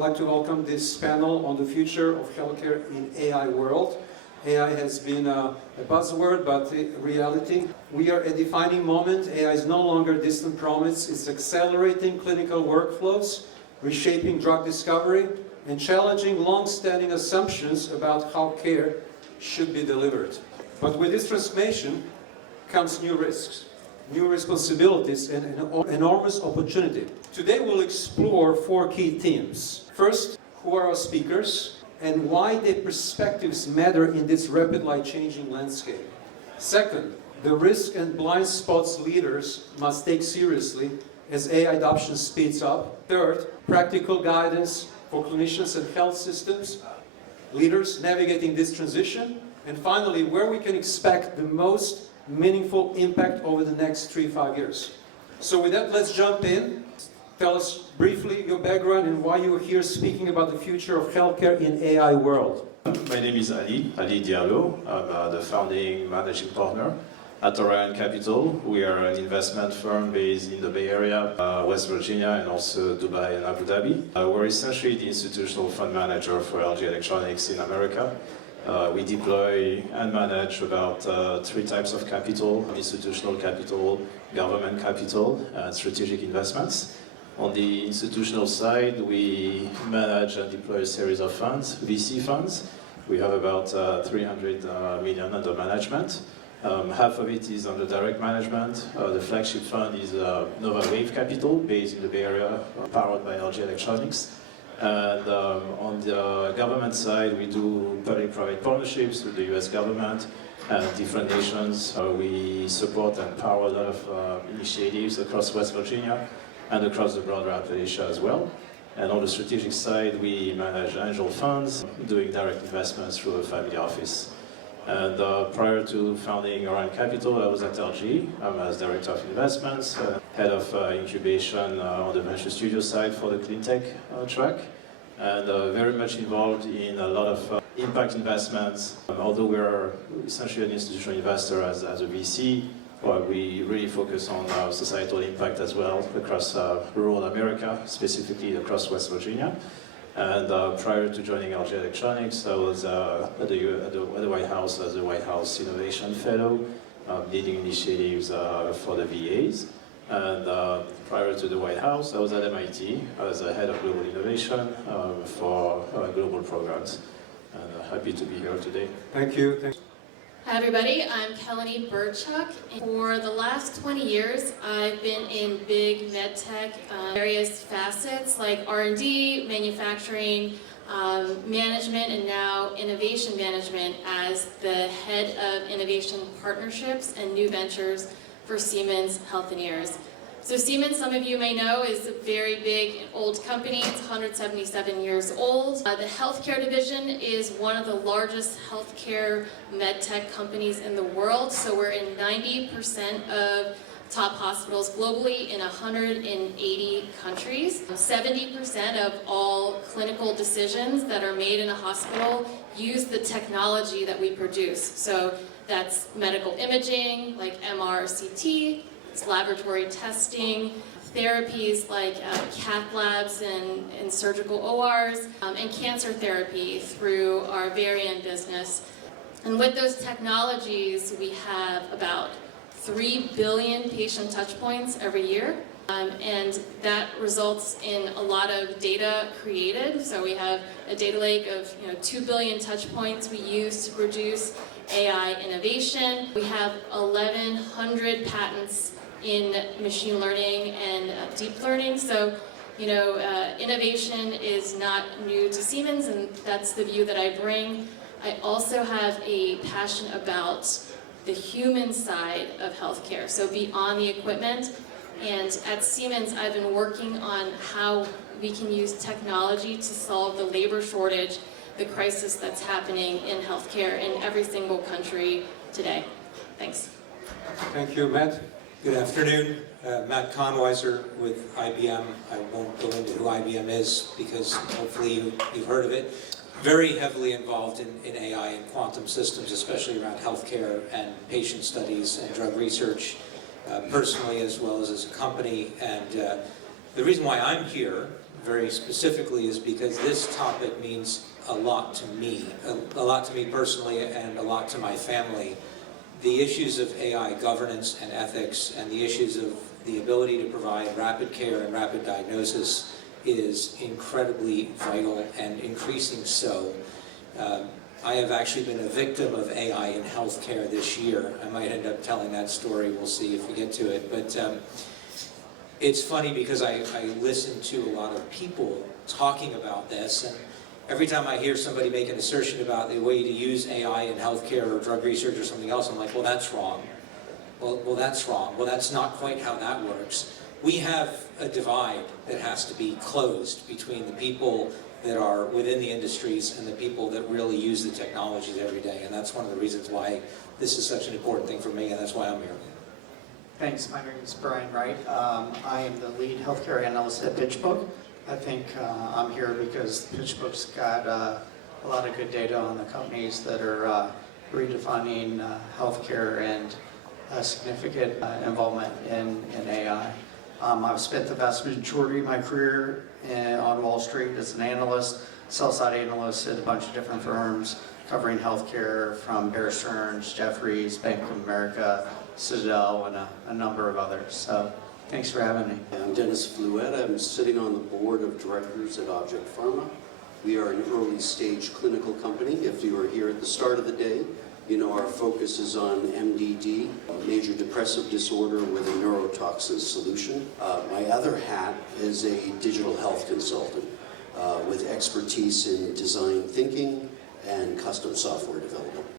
I'd like to welcome this panel on the future of healthcare in AI world. AI has been a buzzword, but a reality. We are at a defining moment. AI is no longer a distant promise. It's accelerating clinical workflows, reshaping drug discovery, and challenging long-standing assumptions about how care should be delivered. But with this transformation comes new risks, new responsibilities, and an enormous opportunity. Today we'll explore 4 key themes. First, who are our speakers and why their perspectives matter in this rapidly changing landscape. Second, the risk and blind spots leaders must take seriously as AI adoption speeds up. Third, practical guidance for clinicians and health systems leaders navigating this transition. And finally, where we can expect the most meaningful impact over the next 3-5 years. So with that, let's jump in. Tell us briefly your background and why you are here speaking about the future of healthcare in AI world. My name is Ali Diallo. I'm the founding managing partner at Orion Capital. We are an investment firm based in the Bay Area, West Virginia, and also Dubai and Abu Dhabi. We're essentially the institutional fund manager for LG Electronics in America. We deploy and manage about 3 types of capital: institutional capital, government capital, and strategic investments. On the institutional side, we manage and deploy a series of funds, VC funds. We have about 300 million under management. Half of it is under direct management. The flagship fund is Nova Wave Capital, based in the Bay Area, powered by LG Electronics. And on the government side, we do public-private partnerships with the US government and different nations. We support and power a lot of initiatives across West Virginia and across the broader Appalachia as well. And on the strategic side, we manage angel funds, doing direct investments through a family office. And prior to founding Orion Capital, I was at LG as Director of Investments, Head of Incubation on the Venture Studio side for the clean tech track, and very much involved in a lot of impact investments. Although we're essentially an institutional investor as a VC, we really focus on societal impact as well across rural America, specifically across West Virginia. And prior to joining LG Electronics, I was at the White House as a White House Innovation Fellow, leading initiatives for the VAs. And prior to the White House, I was at MIT as a head of global innovation for global programs. And happy to be here today. Thank you. Thanks. Hi everybody, I'm Kelly Burchuk. For the last 20 years, I've been in big med tech, various facets like R&D, manufacturing, management, and now innovation management as the head of innovation partnerships and new ventures for Siemens Healthineers. So Siemens, some of you may know, is a very big old company. It's 177 years old. The healthcare division is one of the largest healthcare med tech companies in the world. So we're in 90% of top hospitals globally in 180 countries. 70% of all clinical decisions that are made in a hospital use the technology that we produce. So that's medical imaging like MR, CT, it's laboratory testing, therapies like cath labs and surgical ORs, and cancer therapy through our BERYL business. And with those technologies, we have about 3 billion patient touch points every year. And that results in a lot of data created. So we have a data lake of 2 billion touch points we use to produce AI innovation. We have 1,100 patents in machine learning and deep learning. So, innovation is not new to Siemens, and that's the view that I bring. I also have a passion about the human side of healthcare, so beyond the equipment. And at Siemens, I've been working on how we can use technology to solve the labor shortage, the crisis that's happening in healthcare in every single country today. Thanks. Thank you, Matt. Good afternoon. Matt Conweiser with IBM. I won't go into who IBM is because hopefully you've heard of it. Very heavily involved in AI and quantum systems, especially around healthcare and patient studies and drug research, personally as well as a company. And the reason why I'm here very specifically is because this topic means a lot to me personally and a lot to my family. The issues of AI governance and ethics and the issues of the ability to provide rapid care and rapid diagnosis is incredibly vital and increasing so. I have actually been a victim of AI in healthcare this year. I might end up telling that story, we'll see if we get to it. But it's funny because I listen to a lot of people talking about this, and every time I hear somebody make an assertion about the way to use AI in healthcare or drug research or something else, I'm like, well, that's wrong. Well, that's wrong. Well, that's not quite how that works. We have a divide that has to be closed between the people that are within the industries and the people that really use the technologies every day. And that's one of the reasons why this is such an important thing for me, and that's why I'm here. Thanks. My name is Brian Wright. I am the lead healthcare analyst at PitchBook. I think I'm here because PitchBook's got a lot of good data on the companies that are redefining healthcare and significant involvement in AI. I've spent the vast majority of my career on Wall Street as an analyst, sell-side analyst at a bunch of different firms covering healthcare, from Bear Stearns, Jefferies, Bank of America, Citadel, and a number of others. So thanks for having me. I'm Dennis Fluette. I'm sitting on the board of directors at Object Pharma. We are an early stage clinical company. If you were here at the start of the day, you know our focus is on MDD, a major depressive disorder with a neurotoxin solution. My other hat is a digital health consultant with expertise in design thinking and custom software development.